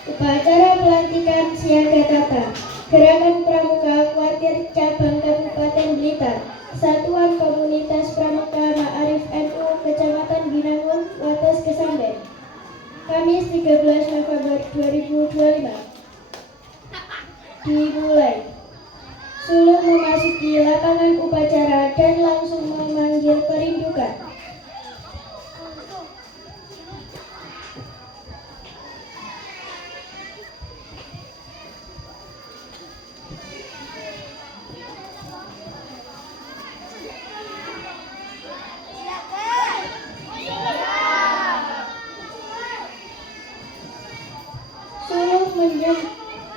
Upacara pelantikan Siaga Tata Gerakan Pramuka Kuartir Cabang Kabupaten Blitar Satuan Komunitas Pramuka Ma'arif NU Kecamatan Binangun Wates Kesamben Kamis 13 November 2025 Dimulai. Sulung memasuki lapangan upacara dan langsung memanggil perindukan.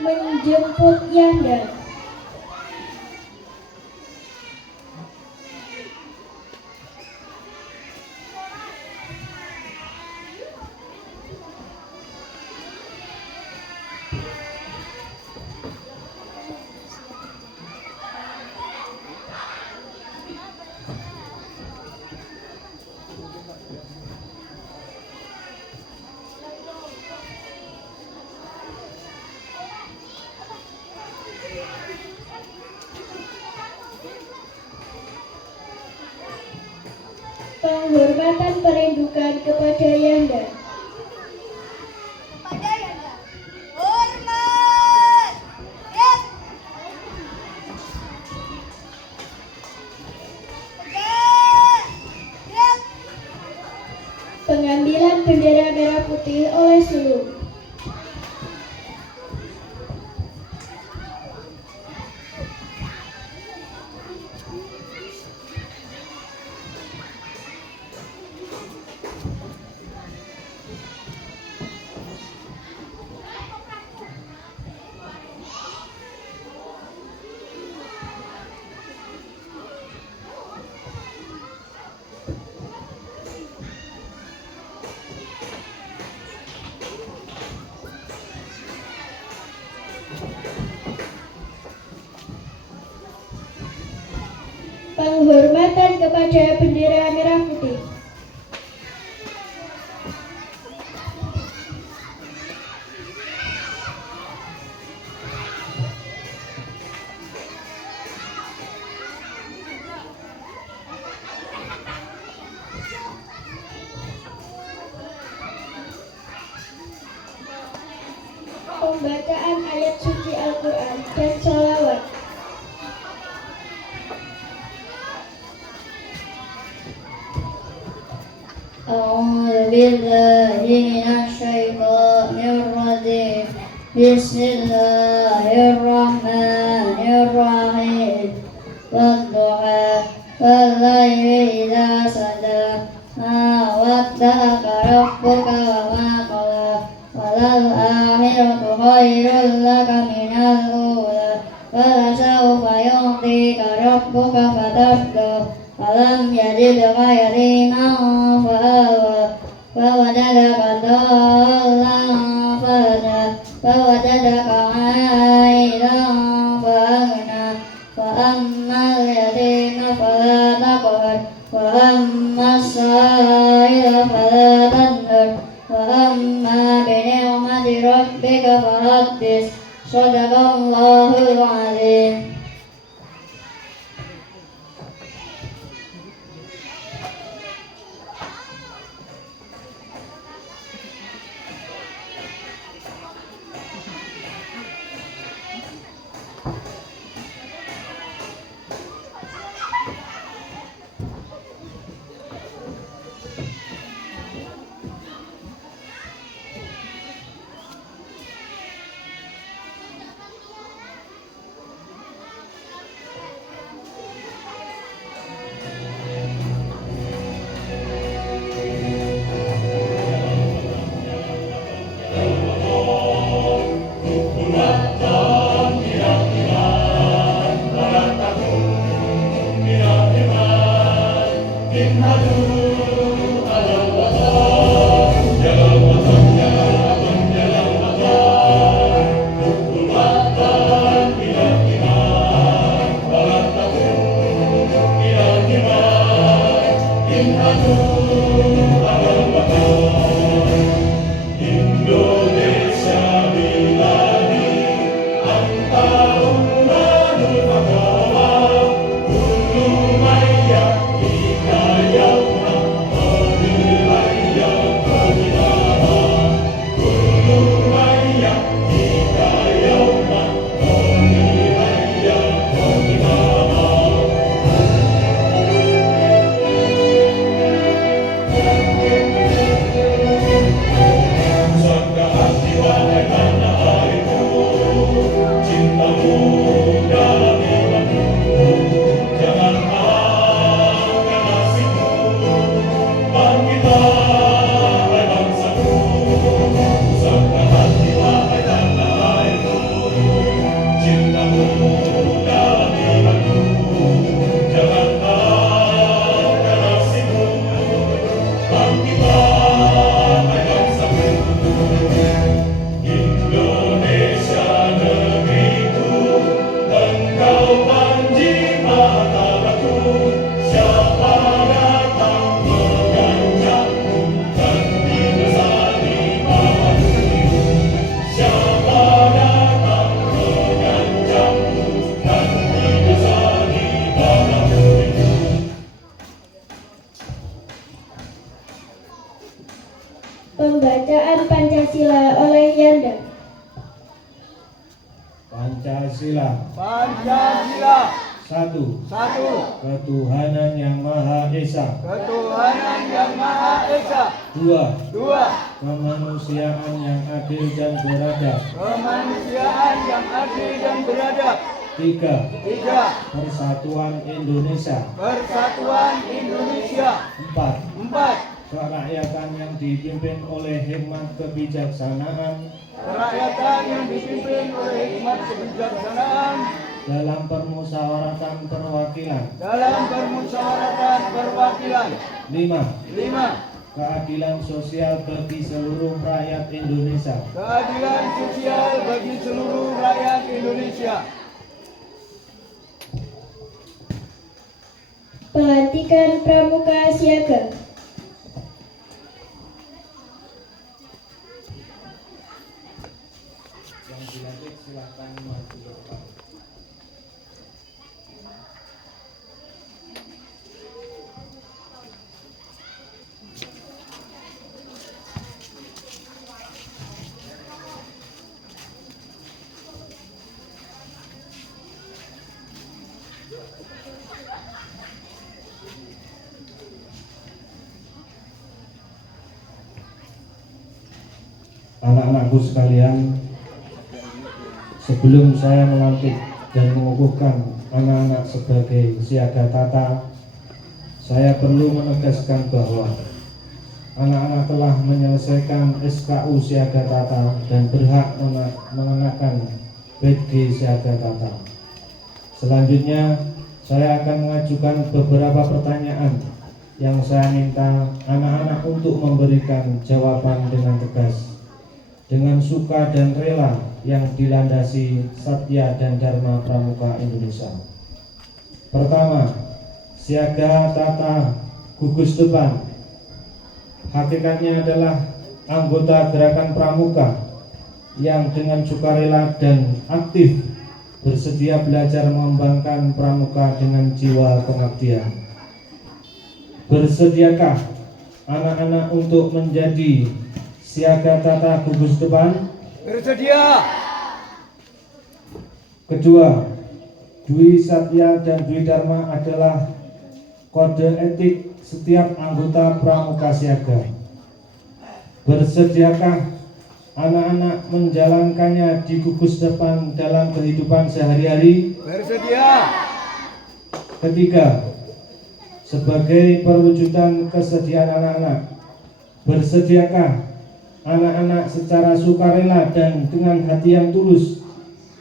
Menjemput Yanda. Penghormatan perindukan kepada Yanda. Hormat. Pengambilan bendera merah putih oleh sulung. Penghormatan kepada bendera merah putih. Pembacaan ayat suci Al-Quran dan sholawat. أعوذ بالله من الشيطان الرجيم بسم الله الرحمن الرحيم والضحى والليل إذا سجى ما ودعك ربك وما قلى وللآخرة خير لك من الأولى ولسوف يعطيك ربك فترضى ألم يجدك يتيما فآوى فوجدك ضالا فهدى فوجدك عائلا فأغنى فأما اليتيم فلا تقهر وأما السائل فلا تنهر وأما بنعمة ربك فحدث صدق الله العظيم. Pancasila. Pancasila. Satu. Satu. Ketuhanan Yang Maha Esa. Ketuhanan Yang Maha Esa. Dua. Dua. Kemanusiaan yang adil dan beradab. Kemanusiaan yang adil dan beradab. Tiga. Tiga. Persatuan Indonesia. Persatuan Indonesia. Empat. Empat. Kerakyatan yang dipimpin oleh hikmat kebijaksanaan Kerakyatan yang dipimpin oleh hikmat kebijaksanaan dalam permusyawaratan perwakilan. dalam permusyawaratan perwakilan. Lima. Lima. Keadilan sosial bagi seluruh rakyat Indonesia. Keadilan sosial bagi seluruh rakyat Indonesia. Pelantikan Pramuka Siaga. Yang dilantik silakan maju ke depan. Anak-anakku sekalian, sebelum saya melantik dan mengukuhkan anak-anak sebagai siaga tata, saya perlu menegaskan bahwa anak-anak telah menyelesaikan SKU siaga tata dan berhak mengenakan badge siaga tata. Selanjutnya, saya akan mengajukan beberapa pertanyaan yang saya minta anak-anak untuk memberikan jawaban dengan tegas, dengan suka dan rela yang dilandasi Satya dan Dharma Pramuka Indonesia. Pertama, siaga tata gugus depan hakikatnya adalah anggota gerakan pramuka yang dengan sukarela dan aktif bersedia belajar mengembangkan pramuka dengan jiwa pengabdian. Bersediakah anak-anak untuk menjadi siaga tata gugus depan? Bersedia. Kedua, Dwi Satya dan Dwi Dharma adalah kode etik setiap anggota pramuka siaga. Bersediakah anak-anak menjalankannya di gugus depan dalam kehidupan sehari-hari? Bersedia. Ketiga, sebagai perwujudan kesediaan anak-anak, bersediakah anak-anak secara sukarela dan dengan hati yang tulus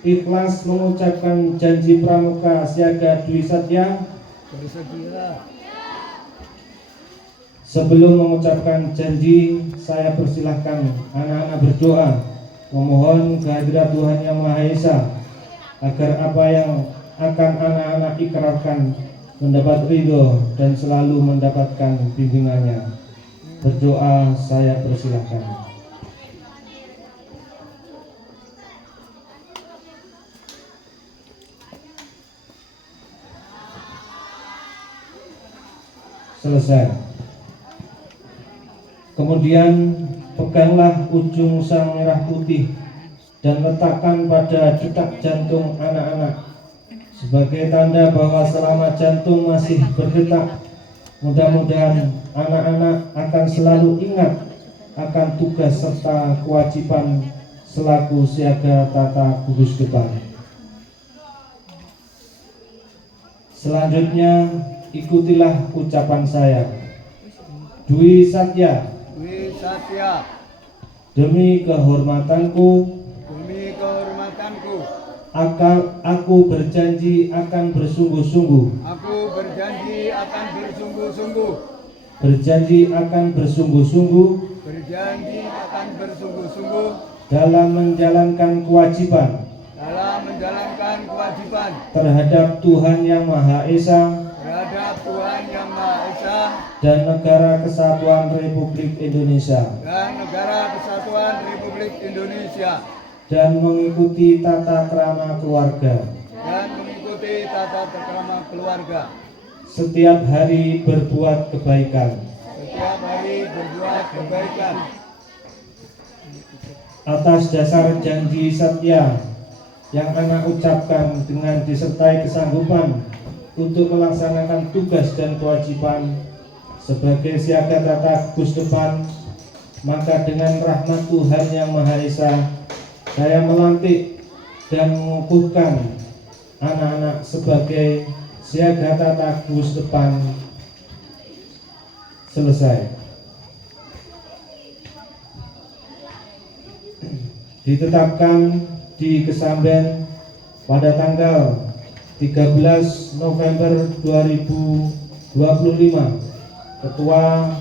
ikhlas mengucapkan janji pramuka siaga Dwi Satya? Bersedia. Sebelum mengucapkan janji, saya persilahkan anak-anak berdoa memohon kehadirat Tuhan Yang Maha Esa agar apa yang akan anak-anak ikrarkan mendapat ridho dan selalu mendapatkan bimbingannya. Berdoa, saya persilahkan. Selesai. Kemudian peganglah ujung sang merah putih dan letakkan pada detak jantung anak-anak sebagai tanda bahwa selama jantung masih berdetak, mudah-mudahan anak-anak akan selalu ingat akan tugas serta kewajiban selaku siaga tata gugus depan. Selanjutnya, ikutilah ucapan saya. Dwi Satya, Dwi Satya, demi kehormatanku, demi kehormatanku, aku berjanji akan bersungguh-sungguh. aku berjanji akan bersungguh-sungguh. Berjanji akan bersungguh-sungguh Berjanji akan bersungguh-sungguh dalam menjalankan kewajiban dalam menjalankan kewajiban terhadap Tuhan Yang Maha Esa terhadap Tuhan Yang Maha Esa dan Negara Kesatuan Republik Indonesia, dan Negara Kesatuan Republik Indonesia, dan mengikuti tata krama keluarga. dan mengikuti tata krama keluarga. Setiap hari berbuat kebaikan. Setiap hari berbuat kebaikan. Atas dasar janji Satya yang anak ucapkan dengan disertai kesanggupan untuk melaksanakan tugas dan kewajiban sebagai siaga tata Gus depan, maka dengan rahmat Tuhan Yang Maha Esa, saya melantik dan mengukuhkan anak-anak sebagai siaga tata Gus depan selesai. Ditetapkan di Kesamben pada tanggal 13 November 2025, Ketua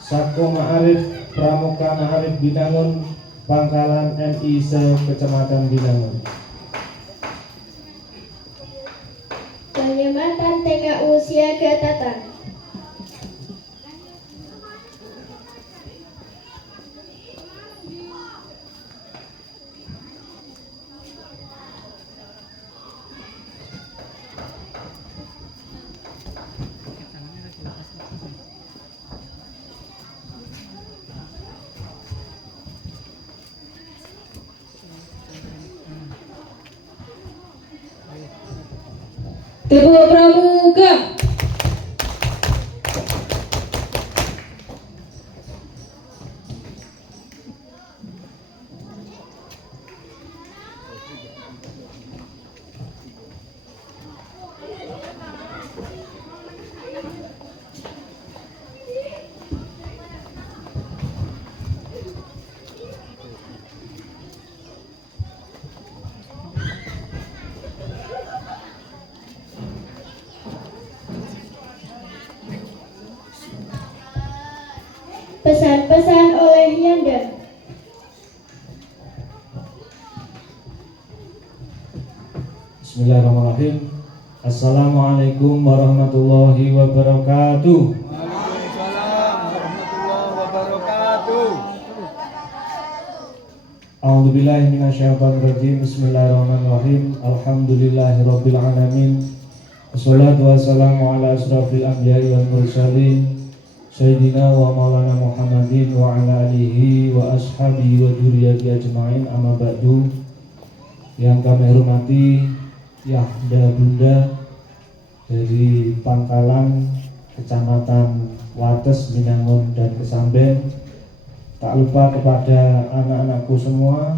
Sako Ma'arif Pramuka Ma'arif Binangun Pangkalan MI Kecamatan Binangun. Penyematan TKU Siaga Tata. Tepuk Pramuka. Pesan-pesan oleh Yanda. Bismillahirrahmanirrahim. Assalamualaikum warahmatullahi wabarakatuh. Waalaikumsalam warahmatullahi wabarakatuh. A'udzubillahi minasyaitonirrajim. Bismillahirrahmanirrahim. Alhamdulillahirabbil alamin. Wassalatu wassalamu ala asrofil anbiya'i wal mursalin Sayyidina wa maulana Muhammadin wa ala alihi wa ashabihi wa dzurriyyati ajma'in, amma ba'du. Yang kami hormati Yahda Bunda dari Pangkalan, Kecamatan Wates, Binangun dan Kesamben. Tak lupa kepada anak-anakku semua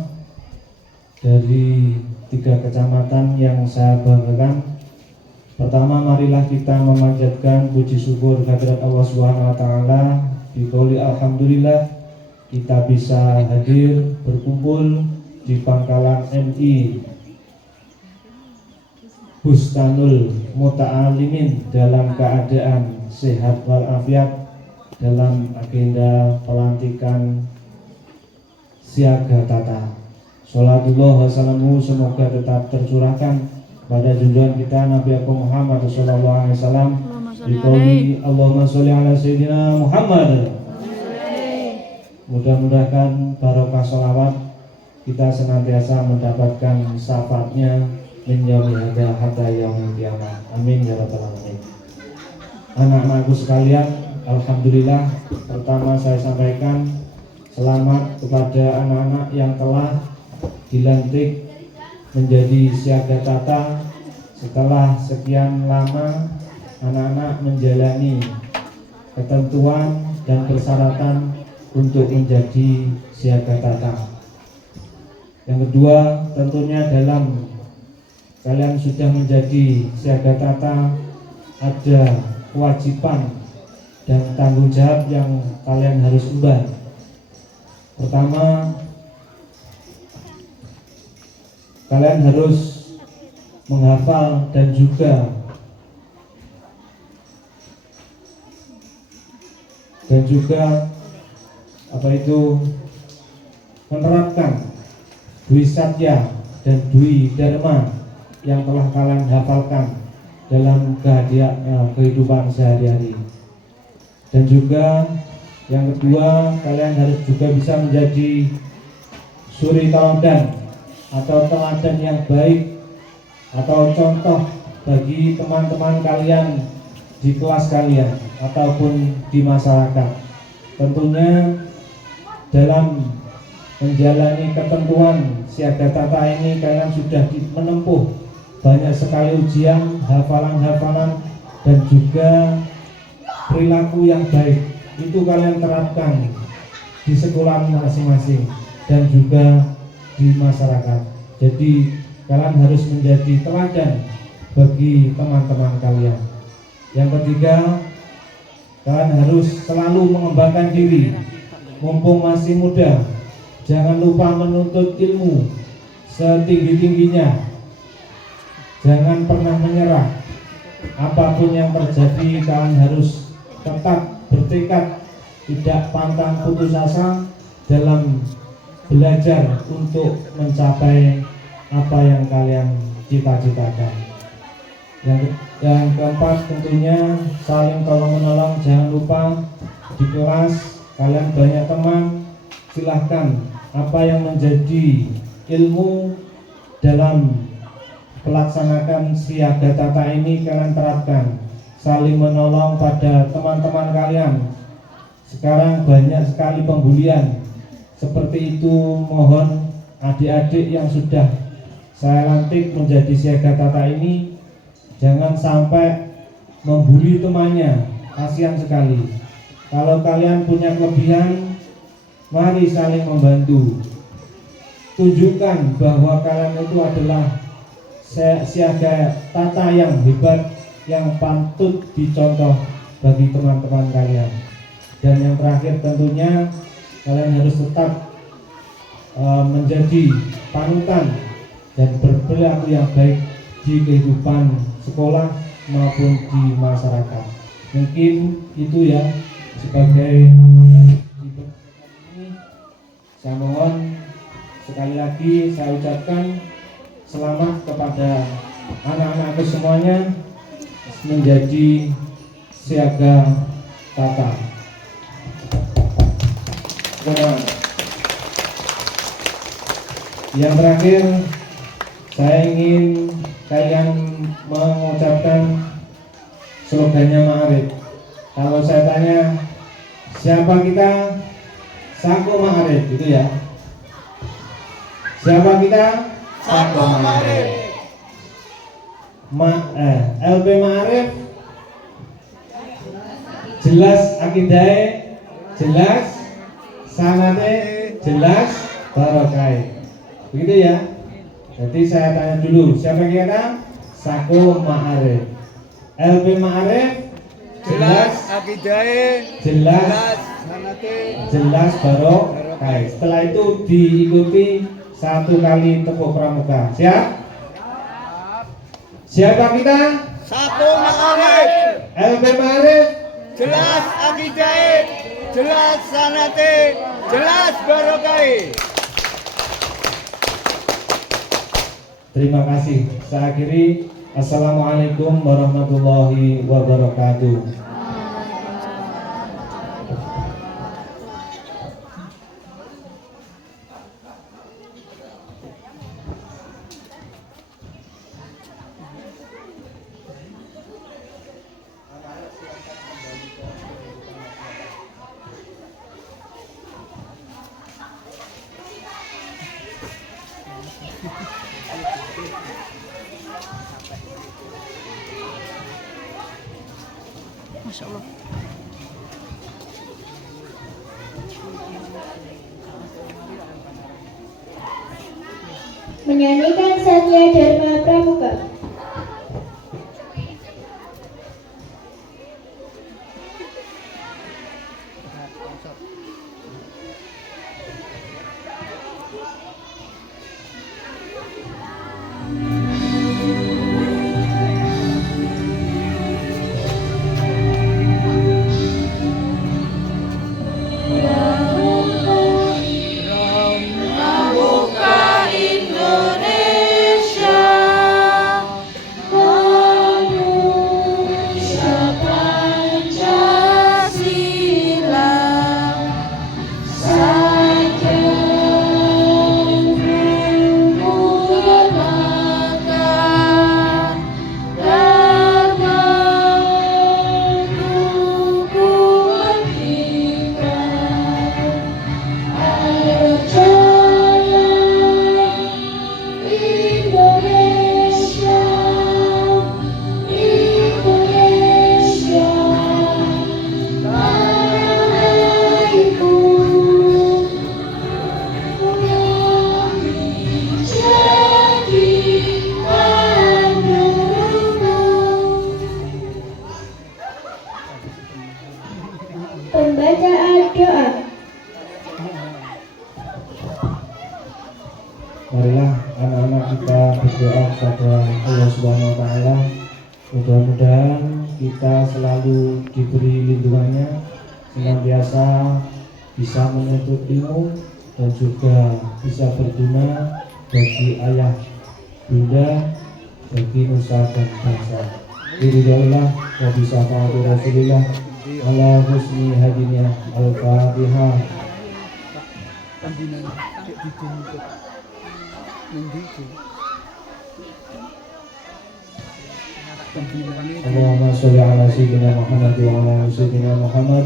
dari 3 kecamatan yang saya banggakan. Pertama, marilah kita memanjatkan puji syukur kehadirat Allah Subhanahu wa taala. Biqouli alhamdulillah kita bisa hadir berkumpul di Pangkalan MI Bustanul Muta'alimin dalam keadaan sehat walafiat dalam agenda pelantikan siaga tata. Sholatullah wassalamu semoga tetap tercurahkan pada junjungan kita Nabi Muhammad sallallahu alaihi wasallam. Biqouli Allahumma sholli ala sayyidina Muhammad. Mudah-mudahan barokah sholawat kita senantiasa mendapatkan syafaatnya min yaumi hadza hatta yaumil qiyamah. Amin ya rabbal alamin. Anak-anakku sekalian, alhamdulillah, pertama saya sampaikan selamat kepada anak-anak yang telah dilantik menjadi siaga tata. Setelah sekian lama anak-anak menjalani ketentuan dan persyaratan untuk menjadi siaga tata. Yang kedua, tentunya dalam kalian sudah menjadi siaga tata ada kewajiban dan tanggung jawab yang kalian harus emban. Pertama, kalian harus menghafal dan juga menerapkan Dwi Satya dan Dwi Dharma yang telah kalian hafalkan dalam kehidupan sehari-hari. Dan juga yang kedua, kalian harus juga bisa menjadi suri tauladan atau teladan yang baik atau contoh bagi teman-teman kalian di kelas kalian ataupun di masyarakat. Tentunya dalam menjalani ketentuan siaga tata ini kalian sudah menempuh banyak sekali ujian, hafalan-hafalan, dan juga perilaku yang baik. Itu kalian terapkan di sekolah masing-masing dan juga di masyarakat. Jadi kalian harus menjadi teladan bagi teman-teman kalian. Yang ketiga, kalian harus selalu mengembangkan diri mumpung masih muda. Jangan lupa menuntut ilmu setinggi-tingginya. Jangan pernah menyerah. Apapun yang terjadi, kalian harus tetap bertekad, tidak pantang putus asa dalam belajar untuk mencapai apa yang kalian cita-citakan. Yang keempat, tentunya saling tolong menolong. Jangan lupa di kelas kalian banyak teman, silahkan apa yang menjadi ilmu dalam pelaksanakan siaga tata ini kalian terapkan. Saling menolong pada teman-teman kalian. Sekarang banyak sekali pembulian seperti itu. Mohon adik-adik yang sudah saya lantik menjadi siaga tata ini jangan sampai membuli temannya. Kasihan sekali. Kalau kalian punya kelebihan, mari saling membantu. Tunjukkan bahwa kalian itu adalah siaga tata yang hebat, yang patut dicontoh bagi teman-teman kalian. Dan yang terakhir tentunya kalian harus tetap menjadi panutan dan berperilaku yang baik di kehidupan sekolah maupun di masyarakat. Mungkin itu ya sebagai ini. Saya mohon sekali lagi saya ucapkan selamat kepada anak-anakku semuanya menjadi siaga tata. Yang terakhir, saya ingin kalian mengucapkan slogannya Ma'arif. Kalau saya tanya siapa kita, Sako Ma'arif, gitu ya. Siapa kita? Sako Ma'arif. LP Ma'arif jelas akidai, jelas sanate, jelas barokai. Begitu ya. Jadi saya tanya dulu, siapa kita? Sako Ma'arif. LP Ma'arif jelas akidai, jelas sanate, jelas barokai. Setelah itu diikuti satu kali tepuk pramuka. Siap? Siapa kita? Sako Ma'arif. LP Ma'arif Jelas akidai, jelas sanate, jelas barokai. Terima kasih. Saya akhiri. Assalamualaikum warahmatullahi wabarakatuh. Masya Allah. Menyanyikan Satya Dharma Pramuka. Pramuka Indonesia. Marilah anak-anak kita berdoa kepada Allah Subhanahu wa taala. Mudah-mudahan kita selalu diberi lindungannya, senantiasa bisa menuntut ilmu dan juga bisa berguna bagi ayah, bunda, bagi nusa dan bangsa. Biridillah wa bisafati Rasulillah ala husni hadinya al-Fatihah. Allahumma sholli ala sayyidina Muhammad wa ala ali sayyidina Muhammad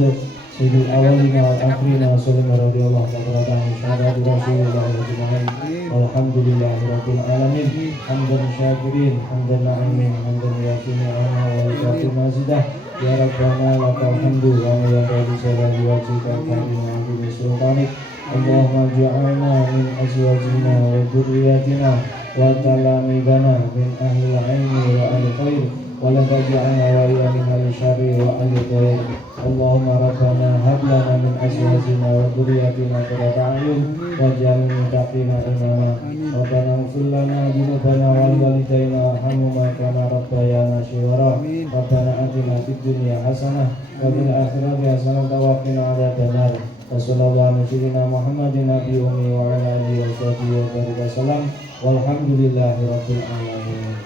sayyidil awwalina wal akhirina wa sallim radhiyallahu ta'ala an sahabati Rasulillah ajma'in. Walhamdulillahi rabbil alamin. Hamdan syakirin, hamdan na'imin, hamdan yasini ana wa yaqi mazidah. Ya Rabbana lakal hamdu wa ma yanbaghi li wajhika al-karim wa bi sultanik. Allahumma ja'alna min azwajina wa dhurriyyatina wa talamidana min ahli al-'ilmi wa ahli khair wa la taj'alna waliyan min ahli syarri wa ahli khair. Allahumma rabbana hab lana min azwajina wa dhurriyyatina qurrata a'yun waj'alna muttaqina imama. Rabbana ighfir lana dhunubana wal walidayna warhamhuma kama rabbayana shighara. Rabbana atina fid dunya hasanah wa fil akhirati hasanah wa qina adzabannar. Wassallallahu ala Muhammadin nabi ummi wa ala alihi wa sahbihi wa sallam. Walhamdulillahi rabbil alamin.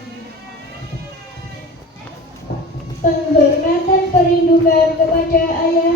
Penghormatan perindukan kepada ayah